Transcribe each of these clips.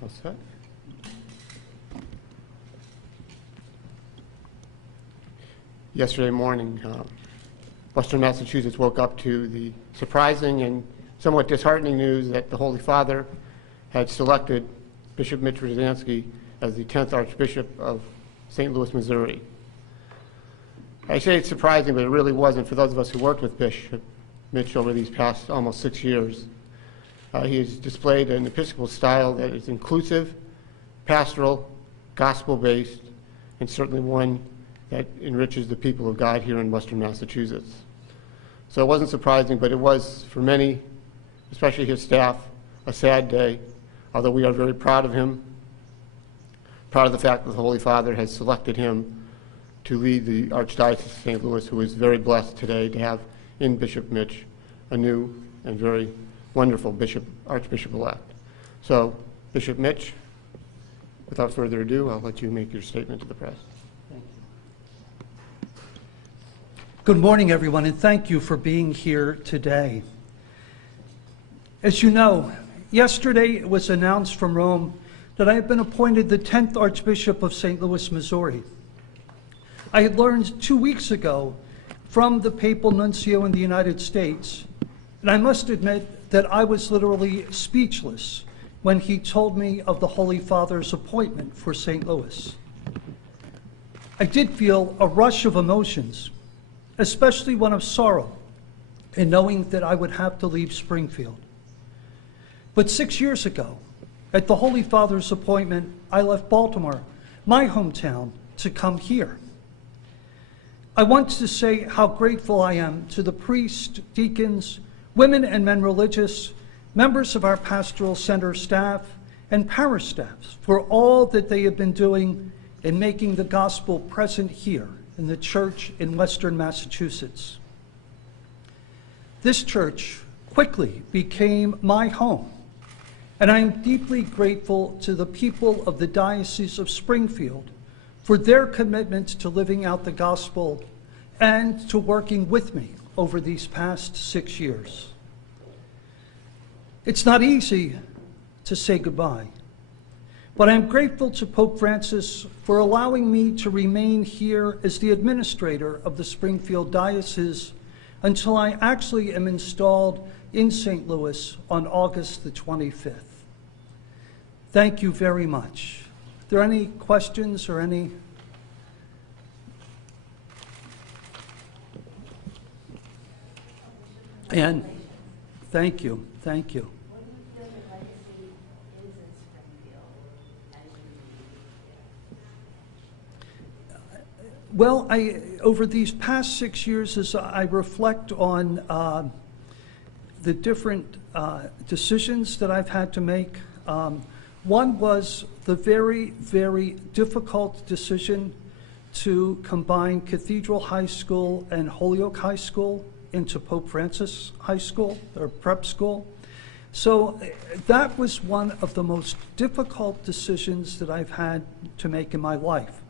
All set. Yesterday morning, Western Massachusetts woke up to the surprising and somewhat disheartening news that the Holy Father had selected Bishop Mitch Rozanski as the 10th Archbishop of St. Louis, Missouri. I say it's surprising, but it really wasn't for those of us who worked with Bishop Mitch over these past almost 6 years. He has displayed an Episcopal style that is inclusive, pastoral, gospel-based, and certainly one that enriches the people of God here in Western Massachusetts. So it wasn't surprising, but it was, for many, especially his staff, a sad day, although we are very proud of him, proud of the fact that the Holy Father has selected him to lead the Archdiocese of St. Louis, who is very blessed today to have in Bishop Mitch a new and very wonderful Archbishop-elect. So, Bishop Mitch, without further ado, I'll let you make your statement to the press. Thank you. Good morning, everyone, and thank you for being here today. As you know, yesterday it was announced from Rome that I have been appointed the 10th Archbishop of St. Louis, Missouri. I had learned 2 weeks ago from the Papal Nuncio in the United States, and I must admit that I was literally speechless when he told me of the Holy Father's appointment for St. Louis. I did feel a rush of emotions, especially one of sorrow in knowing that I would have to leave Springfield. But 6 years ago, at the Holy Father's appointment, I left Baltimore, my hometown, to come here. I want to say how grateful I am to the priests, deacons, women and men religious, members of our pastoral center staff, and parish staffs for all that they have been doing in making the gospel present here in the church in Western Massachusetts. This church quickly became my home, and I am deeply grateful to the people of the Diocese of Springfield for their commitment to living out the gospel and to working with me over these past 6 years. It's not easy to say goodbye, but I'm grateful to Pope Francis for allowing me to remain here as the administrator of the Springfield Diocese until I actually am installed in St. Louis on August the 25th. Thank you very much. Are there any questions or any? And thank you, thank you. What do you feel the legacy is in Springfield as you leave? Well, over these past 6 years, as I reflect on the different decisions that I've had to make, one was the very, very difficult decision to combine Cathedral High School and Holyoke High School into Pope Francis High School, or prep school. So that was one of the most difficult decisions that I've had to make in my life.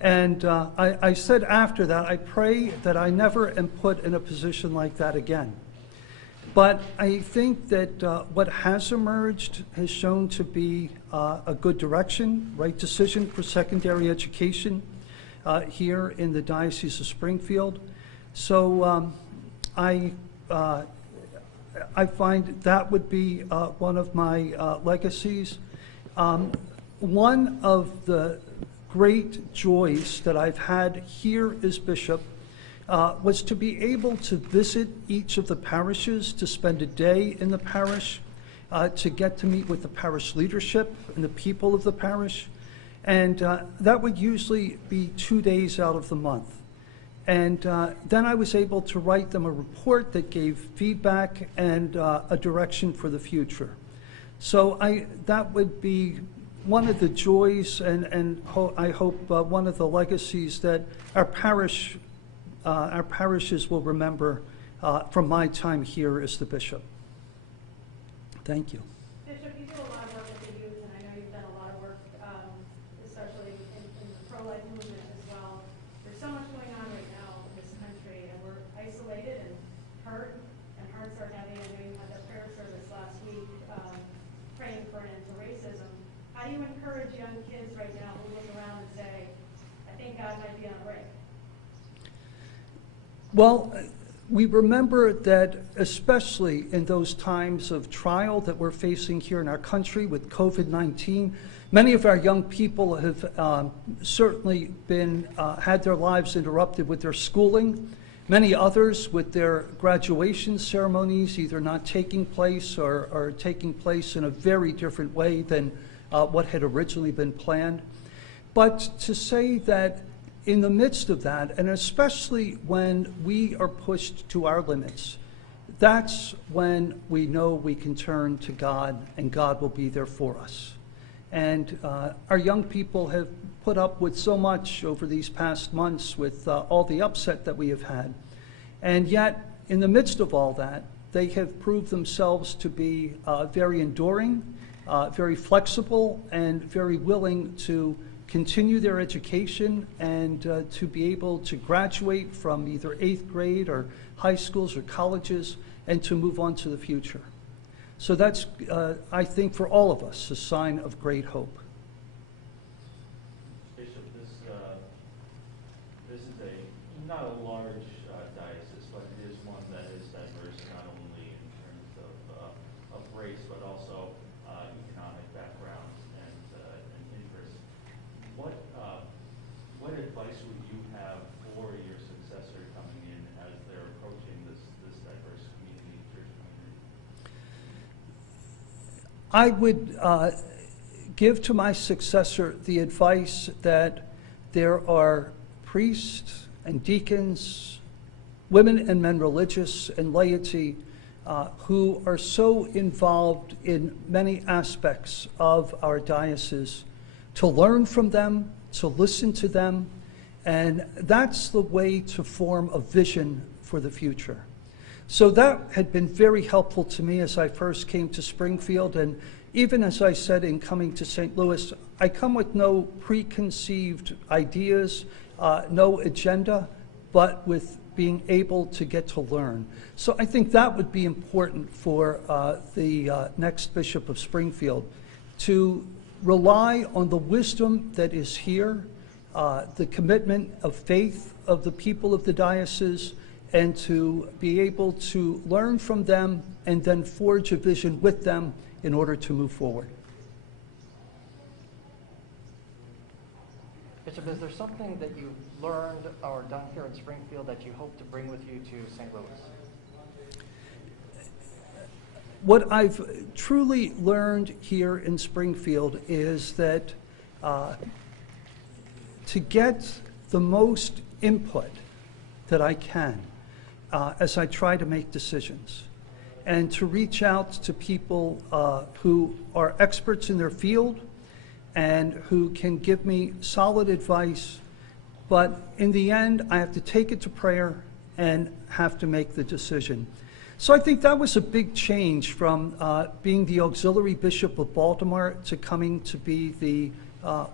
And I said after that, I pray that I never am put in a position like that again. But I think that what has emerged has shown to be a good direction, right decision for secondary education here in the Diocese of Springfield. So I find that would be one of my legacies. One of the great joys that I've had here as bishop was to be able to visit each of the parishes, to spend a day in the parish, to get to meet with the parish leadership and the people of the parish. And that would usually be 2 days out of the month. And then I was able to write them a report that gave feedback and a direction for the future. So that would be one of the joys and I hope one of the legacies that our parishes will remember from my time here as the bishop. Thank you. Bishop, you do a lot of work with the youth, and I know you've done a lot of work, especially in the pro-life movement as well. There's so much going on right now in this country, and we're isolated and hurt, and hearts are heavy. I know you had that prayer service last week praying for an end to racism. how do you encourage young kids right now who look around and say, I think God might be on a break? Well, we remember that especially in those times of trial that we're facing here in our country with COVID-19, many of our young people have certainly had their lives interrupted with their schooling. Many others with their graduation ceremonies either not taking place or taking place in a very different way than what had originally been planned. But to say that in the midst of that, and especially when we are pushed to our limits, that's when we know we can turn to God and God will be there for us. And our young people have put up with so much over these past months with all the upset that we have had. And yet, in the midst of all that, they have proved themselves to be very enduring, very flexible, and very willing to continue their education and to be able to graduate from either 8th grade or high schools or colleges and to move on to the future. So that's, I think, for all of us, a sign of great hope. Bishop, this is not a large diocese, but it is one that is diverse not only in terms of race, but also economic background and interests. What advice would you have for your successor coming in as they're approaching this diverse community, church community? I would give to my successor the advice that there are priests and deacons, women and men religious and laity who are so involved in many aspects of our diocese, to learn from them, to listen to them, and that's the way to form a vision for the future. So that had been very helpful to me as I first came to Springfield, and even as I said in coming to St. Louis, I come with no preconceived ideas, no agenda, but with being able to get to learn. So I think that would be important for the next Bishop of Springfield, to rely on the wisdom that is here, the commitment of faith of the people of the diocese, and to be able to learn from them and then forge a vision with them in order to move forward. Bishop, is there something that you've learned or done here in Springfield that you hope to bring with you to St. Louis? What I've truly learned here in Springfield is that to get the most input that I can as I try to make decisions, and to reach out to people who are experts in their field and who can give me solid advice, but in the end, I have to take it to prayer and have to make the decision. So I think that was a big change from being the auxiliary bishop of Baltimore to coming to be the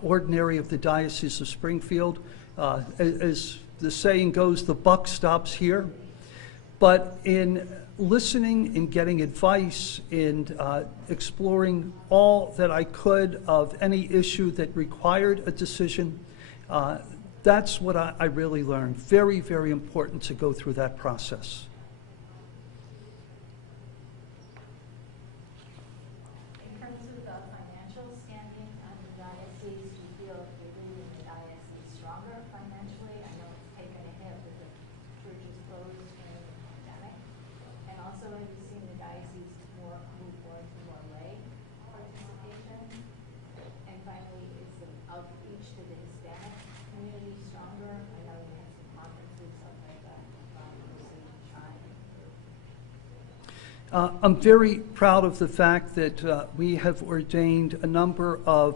ordinary of the Diocese of Springfield. As the saying goes, the buck stops here. But in listening and getting advice and exploring all that I could of any issue that required a decision, that's what I really learned. Very, very important to go through that process. In terms of the financial standing of the diocese, do you feel you're leaving the diocese stronger financially? I know it's taken a hit with the churches closed during the pandemic. And also, have you seen the diocese move more to more lay participation? And finally, is the outreach to the Hispanic community stronger? I know you had some conferences, stuff like that, trying. I'm very proud of the fact that we have ordained a number of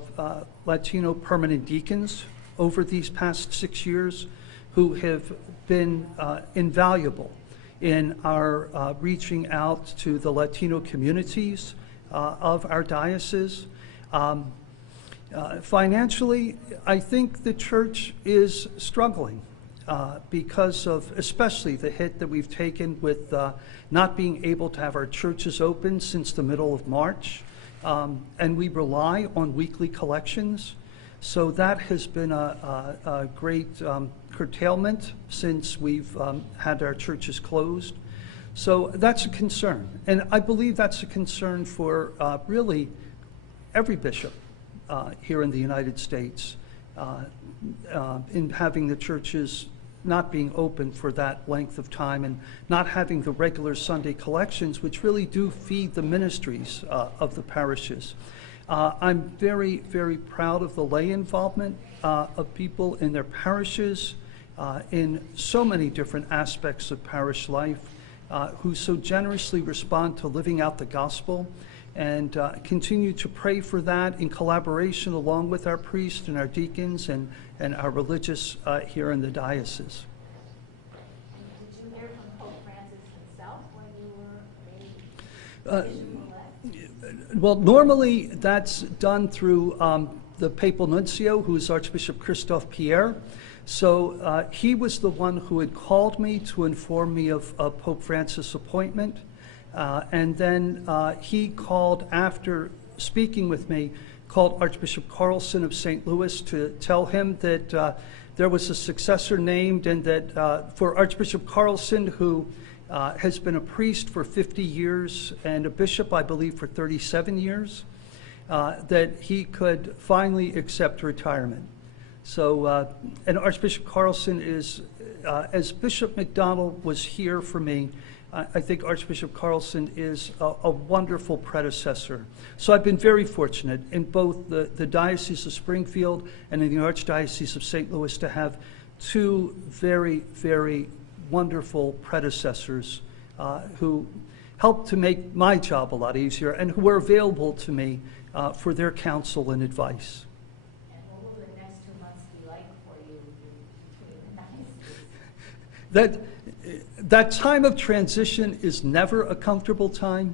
Latino permanent deacons over these past 6 years who have been invaluable in our reaching out to the Latino communities of our diocese. Financially, I think the church is struggling because of especially the hit that we've taken with not being able to have our churches open since the middle of March, and we rely on weekly collections. So that has been a great curtailment since we've had our churches closed. So that's a concern. And I believe that's a concern for really every bishop here in the United States in having the churches not being open for that length of time and not having the regular Sunday collections, which really do feed the ministries of the parishes. I'm very, very proud of the lay involvement of people in their parishes in so many different aspects of parish life who so generously respond to living out the gospel, and continue to pray for that in collaboration along with our priests and our deacons and our religious here in the diocese. Did you hear from Pope Francis himself when you were Well, normally that's done through the papal nuncio, who is Archbishop Christophe Pierre. So he was the one who had called me to inform me of Pope Francis' appointment. And then he called, after speaking with me, called Archbishop Carlson of St. Louis to tell him that there was a successor named, and that for Archbishop Carlson, who has been a priest for 50 years and a bishop, I believe, for 37 years, that he could finally accept retirement. So, and Archbishop Carlson is, as Bishop McDonald was here for me, I think Archbishop Carlson is a wonderful predecessor. So I've been very fortunate in both the Diocese of Springfield and in the Archdiocese of St. Louis to have two very, very wonderful predecessors who helped to make my job a lot easier and who were available to me for their counsel and advice. And what will the next 2 months be like for you between the dioceses? That time of transition is never a comfortable time,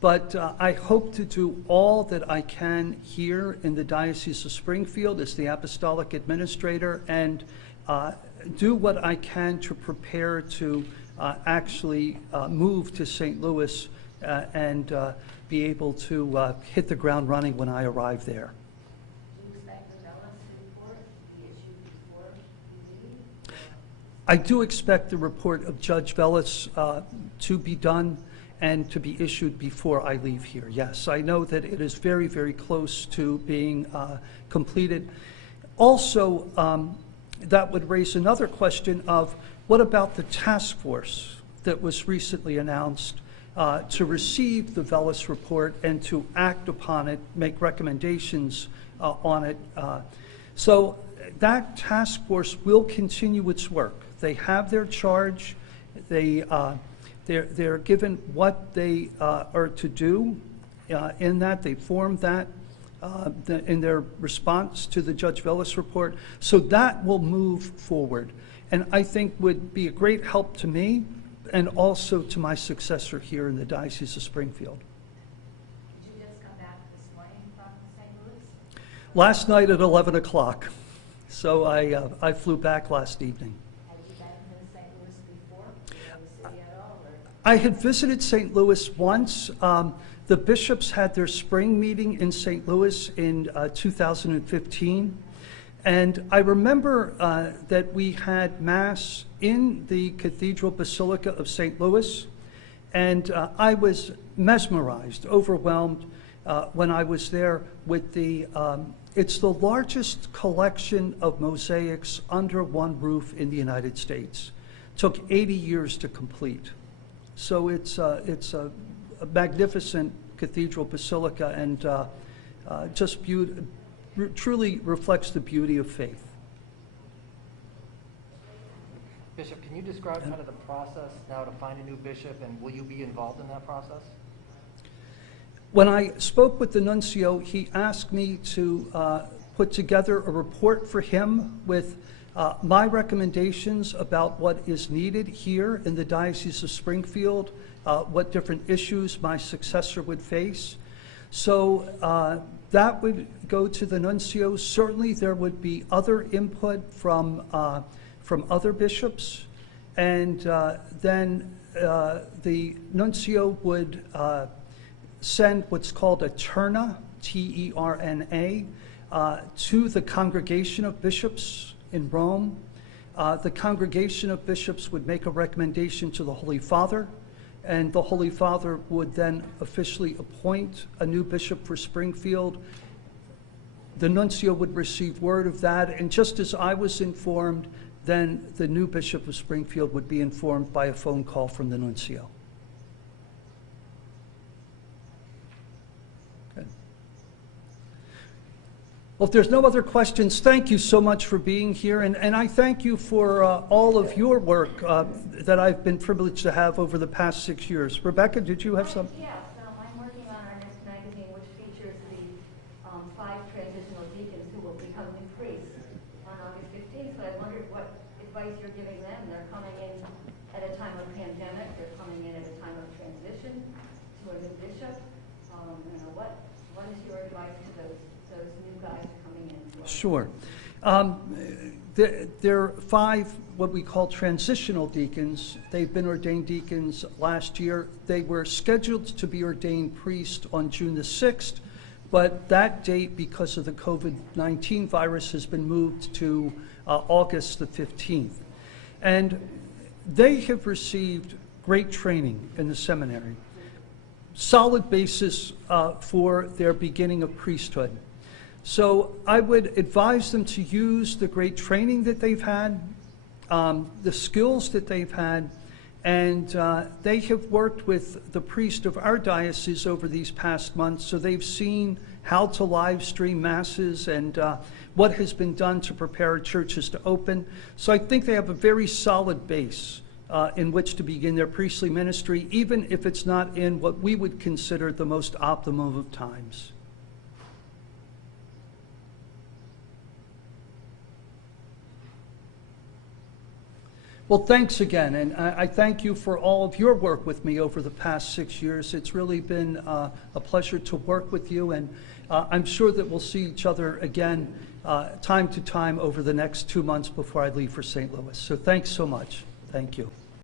but I hope to do all that I can here in the Diocese of Springfield as the Apostolic Administrator, and do what I can to prepare to actually move to St. Louis and be able to hit the ground running when I arrive there. Do you expect the Velas report to be issued before you leave? I do expect the report of Judge Velas to be done and to be issued before I leave here. Yes, I know that it is very, very close to being completed. Also, that would raise another question of what about the task force that was recently announced to receive the Velas report and to act upon it, make recommendations on it. So that task force will continue its work. They have their charge. They're given what they are to do in that. They formed that in their response to the Judge Velas report. So that will move forward, and I think would be a great help to me and also to my successor here in the Diocese of Springfield. Did you just come back this morning from St. Louis? Last night at 11 o'clock. So I flew back last evening. Had you been to St. Louis before? Do you know the city at all? Or? I had visited St. Louis once. The bishops had their spring meeting in St. Louis in 2015. And I remember that we had Mass in the Cathedral Basilica of St. Louis. And I was mesmerized, overwhelmed when I was there with it's the largest collection of mosaics under one roof in the United States. It took 80 years to complete. So it's a magnificent cathedral basilica, and just truly reflects the beauty of faith. Bishop, can you describe kind of the process now to find a new bishop, and will you be involved in that process? When I spoke with the nuncio, he asked me to put together a report for him with my recommendations about what is needed here in the Diocese of Springfield, what different issues my successor would face. So that would go to the nuncio. Certainly there would be other input from other bishops, and then the nuncio would send what's called a terna, T-E-R-N-A, to the Congregation of Bishops in Rome. The Congregation of Bishops would make a recommendation to the Holy Father, and the Holy Father would then officially appoint a new bishop for Springfield. The nuncio would receive word of that, and just as I was informed, then the new bishop of Springfield would be informed by a phone call from the nuncio. Good. Well, if there's no other questions, thank you so much for being here, and I thank you for all of your work that I've been privileged to have over the past 6 years. Rebecca, did you have some? Yes, I'm working on our next magazine, which features the 5 transitional deacons who will become new priests on August 15th. So I wondered what advice you're giving them. They're coming in at a time of pandemic. They're coming in at a time of transition to a new bishop. What is your advice to those new guys coming in? Sure. There are 5 what we call transitional deacons. They've been ordained deacons last year. They were scheduled to be ordained priests on June the 6th, but that date, because of the COVID-19 virus, has been moved to August the 15th. And they have received great training in the seminary, solid basis for their beginning of priesthood. So I would advise them to use the great training that they've had, the skills that they've had, and they have worked with the priest of our diocese over these past months, so they've seen how to live stream masses and what has been done to prepare our churches to open. So I think they have a very solid base in which to begin their priestly ministry, even if it's not in what we would consider the most optimum of times. Well, thanks again, and I thank you for all of your work with me over the past 6 years. It's really been a pleasure to work with you, and I'm sure that we'll see each other again time to time over the next 2 months before I leave for St. Louis. So thanks so much. Thank you.